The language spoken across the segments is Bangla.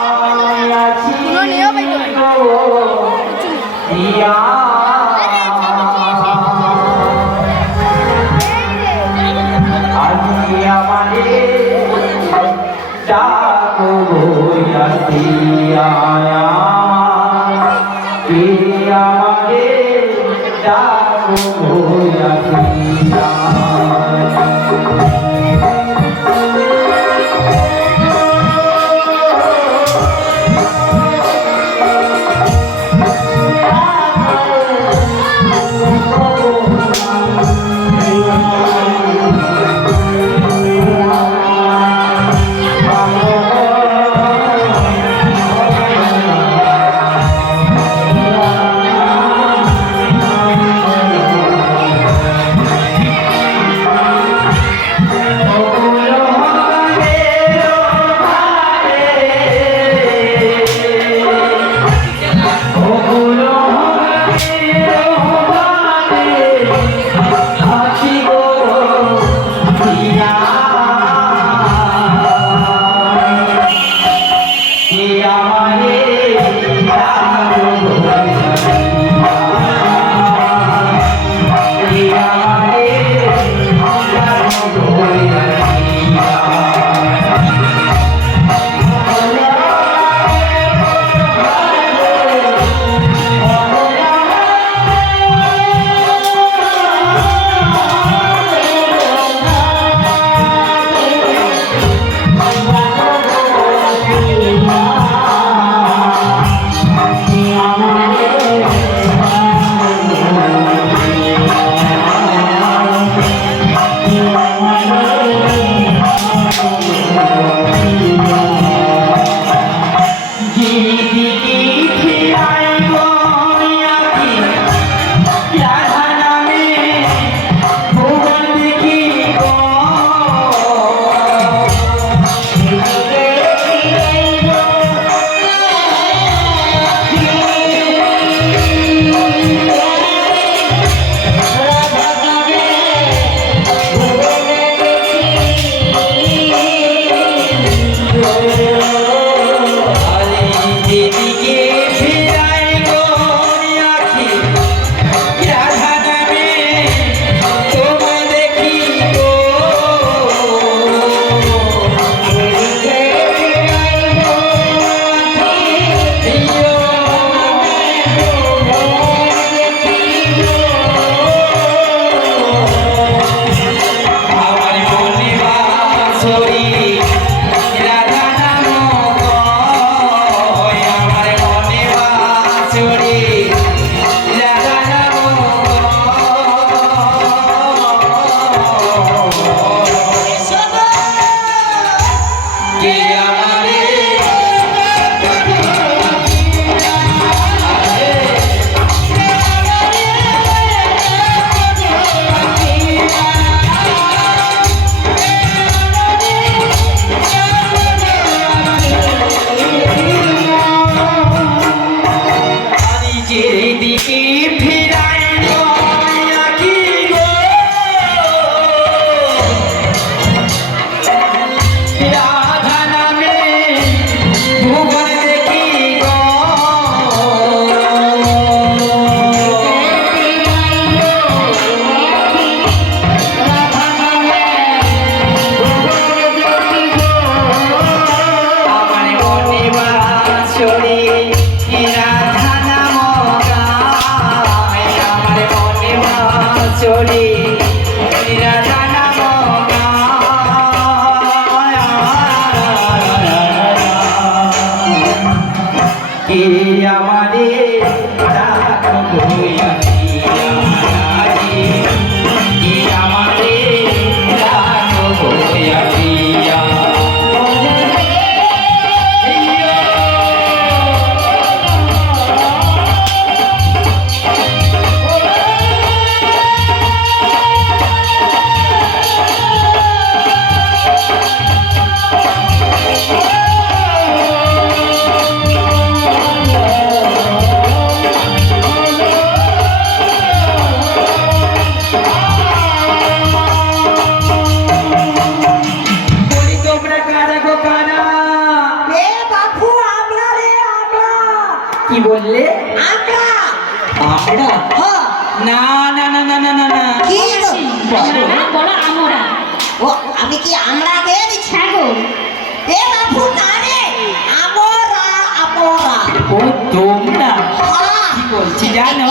Uno niyo ba ito? কি বললে? আমরা আমরা? হ্যাঁ না না না না না না না কি বলো। বলো আমরা। ও আমি কি আমরা কে দিচ্ছি? হ্যাঁ গো। এ বাবু না রে, আমরা আমরা ও তোমরা? হ্যাঁ। কি বলছি জানো?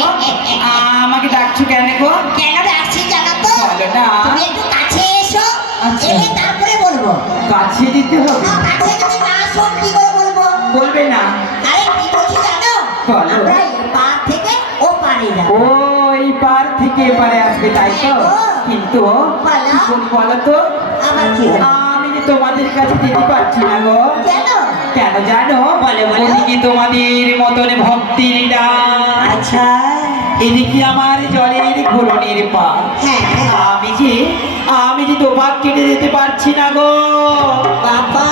আমাকে ডাকছো কেন গো? কেন ডাকছি জানো তো? বলো না। তুমি একটু কাছে এসো, আচ্ছা। এলে তারপরে বলবো। কাছে দিতে হবে? না, কাছে যদি না আসো কি করে বলবো? বলবে না? আরে কি বলছি জানো? বলো। আমরা এই পার থেকে ও পারে যাবো। ও এই পার থেকে এপারে আসবে তাই তো? কিন্তু বলো। কি বলি বলো তো? আবার কি হলো? আমি যে তোমাদের কাছে যেতে পারছি না গো। কেন? কেন জানো? বলো, বলো। ওদিকে তোমাদের মতন ভক্তির ডাক, আচ্ছা এদিকে আমার জলের ঘূর্ণির পা। হ্যাঁ আমি যে তোমার কেটে যেতে পারছি না গো। বাবা,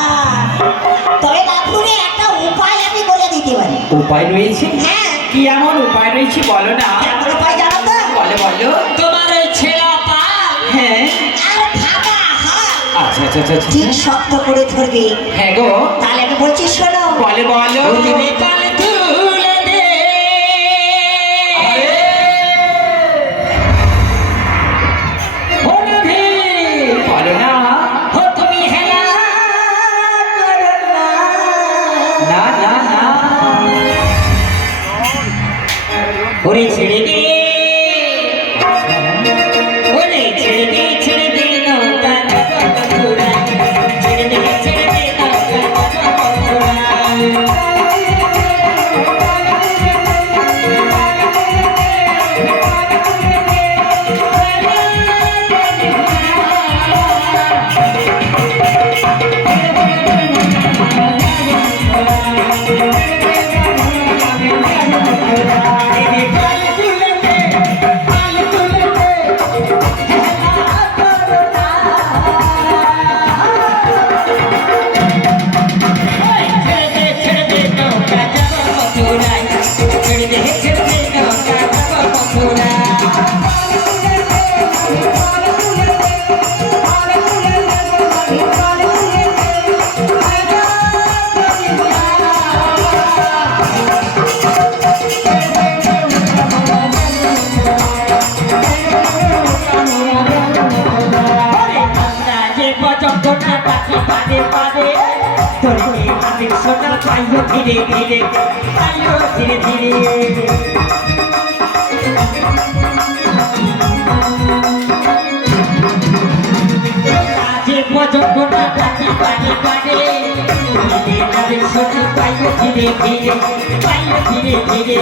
তবে বাপুরে একটা উপায় আমি বলে দিতে পারি। উপায় রয়েছে? হ্যাঁ, কি এমন উপায় রয়েছে বলো না? কেমন উপায় জানো তো? বলো বলো। তোমার ওই ছেঁড়া পাল হ্যাঁ আর ফাঁকা হাত আচ্ছা আচ্ছা আচ্ছা আচ্ছা। ঠিক শক্ত করে ধরবে। হ্যাঁ গো। তাহলে আমি বলছি শোনো। বলে বলো। তুমি তালে তুলে দে। আরে! ওরে! বলো না। ও তুমি হেলা করো না। না না না। ওরে ছেড়ে দে, ওরে ছেড়ে দে, ছেড়ে দে নৌকা ঘোড়া, ছেড়ে দে নৌকা ঘোড়া। ধীরে ধীরে ধীরে ধীরে কাজে পছন্দ না থাকি পানি পারে ধীরে ধীরে ধীরে ধীরে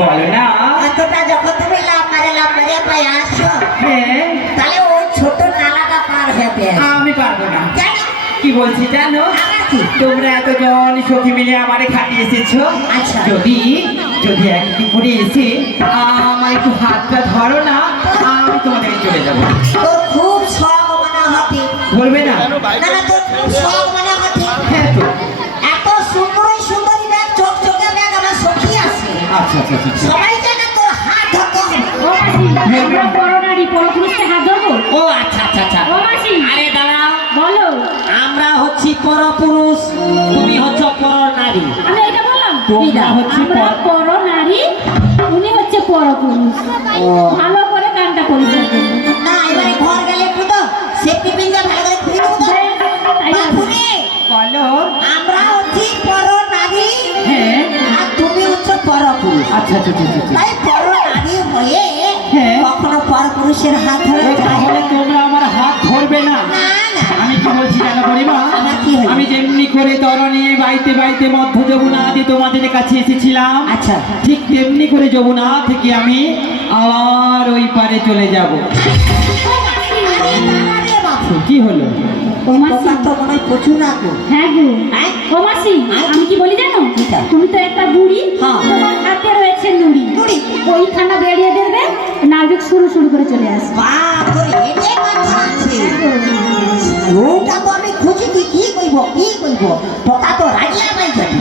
বলো না। এতটা যখন তুমি লাভ মারে পায়ে আসো, হ্যাঁ তাহলে ওই ছোট নালাটা পার হতে আমি পারবো না। জানো কি বলছি জানো? আবার কি? তোমরা এতজন সখী মিলে আমারে খাটিয়ে এসেছো। আচ্ছা। যদি যদি একটি করে এসে আমার একটু হাতটা ধরো না, আমি তোমাদের চলে যাবো। তোর খুব শখ মনে হতে। বলবে না? না না, তোর খুব শখ মনে হতে। হ্যাঁ তো। এত সুন্দরী সুন্দরী ব্যাগ, চোখ চোখে ব্যাগ আমার সখী আছে। আচ্ছা আচ্ছা আচ্ছা। সবাই জানে তোর হাত ধরতে হবে। ও মাসি, আমরা পরনারী পরপুরুষকে হাত ধরবো? ও আচ্ছা আচ্ছা আচ্ছা। ও মাসি, আরে দাঁড়াও, বলো। আমরা হচ্ছি পরপুরুষ, তুমি হচ্ছ পরনারী। আমি এটা বললাম? তোমরা হচ্ছে আমরা পরনারী, উনি হচ্ছে পরপুরুষ। ও। ভালো করে কানটা পরিষ্কার করুন। না, এবারে ঘর গেলে একটু তো সেফটি পিনটা ভালো করে খুলে দেবো তো। তাই আছে। বাপুরে, বলো। আমরা হচ্ছি পরনারী, আচ্ছা আচ্ছা আচ্ছা আচ্ছা। তাই পর নারী হয়ে হ্যাঁ। কখনো পর পুরুষের হাত ধরে যায় তাহলে তোমরা আমার হাত ধরবে না। না না। আমি কি বলছি জানো বুড়িমা, আমার কি হলো? আমি যেমনি করে তরণী বাইতে বাইতে মধ্য যমুনা দিয়ে তোমাদের কাছে এসেছিলাম, আচ্ছা। ঠিক তেমনি করে যমুনা থেকে আমি আবার ওই পারে চলে যাব। আরে বাবা রে বাপু, কি হলো? ও মাসি, তোমার তো মনে হয় প্রচুর না গো। হ্যাঁ গো, হ্যাঁ? ও মাসি, হ্যাঁ? আমি কি বলি জানো? কিটা? তুমি তো একটা বুড়ি, হ্যাঁ। তোমার হাতে রয়েছে নুড়ি। নুড়ি? ওইখানে বেরিয়ে দেবে, নাবিক শুরু শুরু করে চলে আসবে। বাপ তোর এতে মাথা আছে। হ্যাঁ গো। ওটা তো আমি খুঁজি কি কইব কি কইব, তোতা তো রাজিয়া পাই যাবে।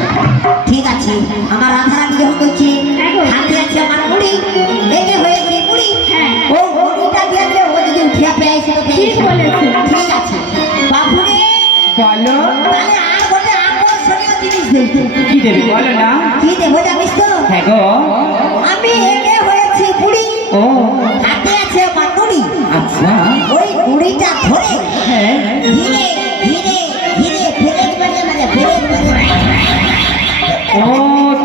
ঠিক আছে, আমার রাধারানী যখন কইছে হ্যাঁ গো। হাতে আছে আমার মুড়ি, একে হয়েছে মুড়ি, হ্যাঁ। ও মুড়িটা দিয়ে দিলে ও যদি উঠিয়া পেয়েছে তো ঠিক বলেছো। ঠিক আছে বাবুরে, বলো তাহলে আর গোটে আকর্ষণীয় জিনিস দেই। কি দেবে বলো না। কি দেবো জানিস তো? হ্যাঁ গো। আমি একে হয়েছি বুড়ি, ও হাতে আছে আমার নুড়ি, আচ্ছা। ওই মুড়িটা ধরে হ্যাঁ। ধীরে ধীরে ধীরে ফেলে ও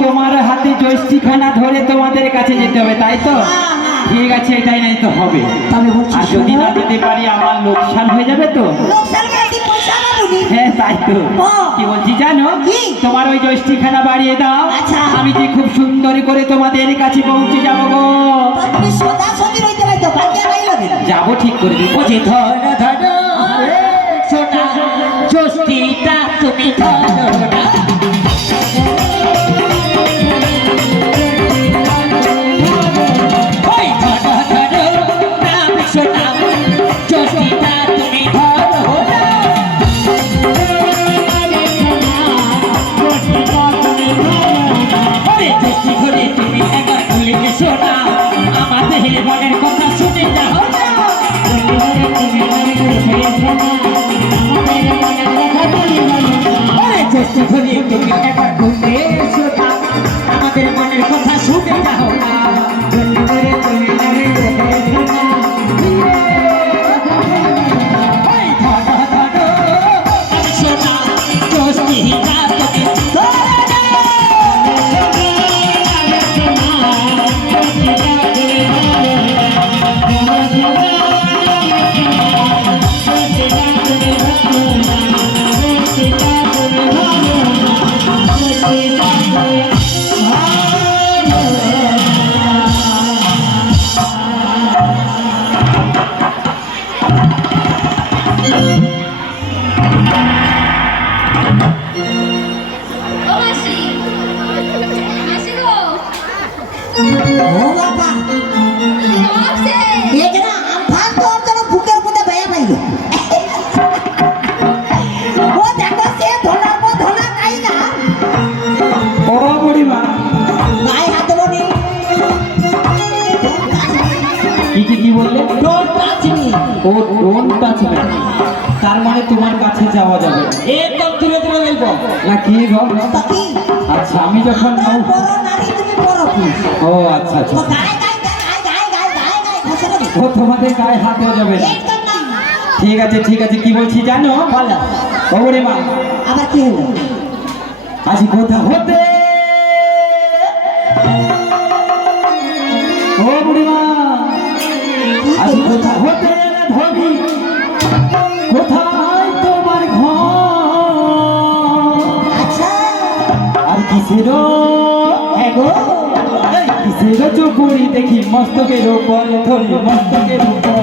তোমার হাতে জয়ষ্টিখানা ধরে তোমাদের কাছে যেতে হবে তাই তো? ঠিক আছে, এটাই নাই তো হবে। তবে বলছি আর যদি না যেতে পারি আমার লোকসান হয়ে যাবে তো। লোকসান গাড়ি পয়সা পাবনি। হ্যাঁ তাই তো। ও। কি বলছি জানো, কি? তোমার ওই জয়ষ্টিখানা বাড়িয়ে দাও। আচ্ছা। আমি যে খুব সুন্দর করে তোমাদের কাছে পৌঁছে যাবো গো। তুমি সদা সদি রইতে পারতো বাকিয়া পাইলো না। যাবো ঠিক করে দিব। যে ধর ধর সোনা জয়ষ্টিটা তুমি ধরো না। ওই ধরো ধরো না সোনা জয়ষ্টিটা তুমি ধরো না। ওরে জয়ষ্টি ঘরে তুমি একবার ভুলে গেছো না, আমাদের মনের কথা শুনে যাও না। ওরে জয়ষ্টি ঘরে তুমি একবার ভুলে গেছো না, আমাদের মনের কথা শুনে যাও না। ওই ধরো ধরো আমি সোনা জয়ষ্টিটা তুমি ধরো না। ও মাসি, মাসি গো, ও বাবা, কেমন আছে? এই যে না আমফান তো ওর জন্য বুকের মধ্যে বেয়া পাইলো। ও দেখো সে ধনা খাই না, ও বুড়িমা, গায়ে হাত দেবো নি। কি বললে? Don't touch me. ও ডোন্ট টাচ মি, তার মানে তোমার কাছে যাওয়া যাবে না। একদম দূরে দূরে রইব। না কি গো? তা কি? আচ্ছা আমি যখন আমার বড় নারী তুমি বড় পুরুষ। ও আচ্ছা আচ্ছা, ও গায়ে খসে না। ও তোমাদের গায়ে হাত দেওয়া যাবে না। একদম না। ঠিক আছে ঠিক আছে, কি বলছি জানো? বলো। ও বুড়িমা, আবার কি হলো? আজ কোথা হতে, ও বুড়িমা, আজ কোথা হতে এলে ধবি, কোথায় তোমার ঘর? আচ্ছা। আর কিসের কিসের চুপুরি দেখি মস্তকের উপর ধরি, মস্তকের উপর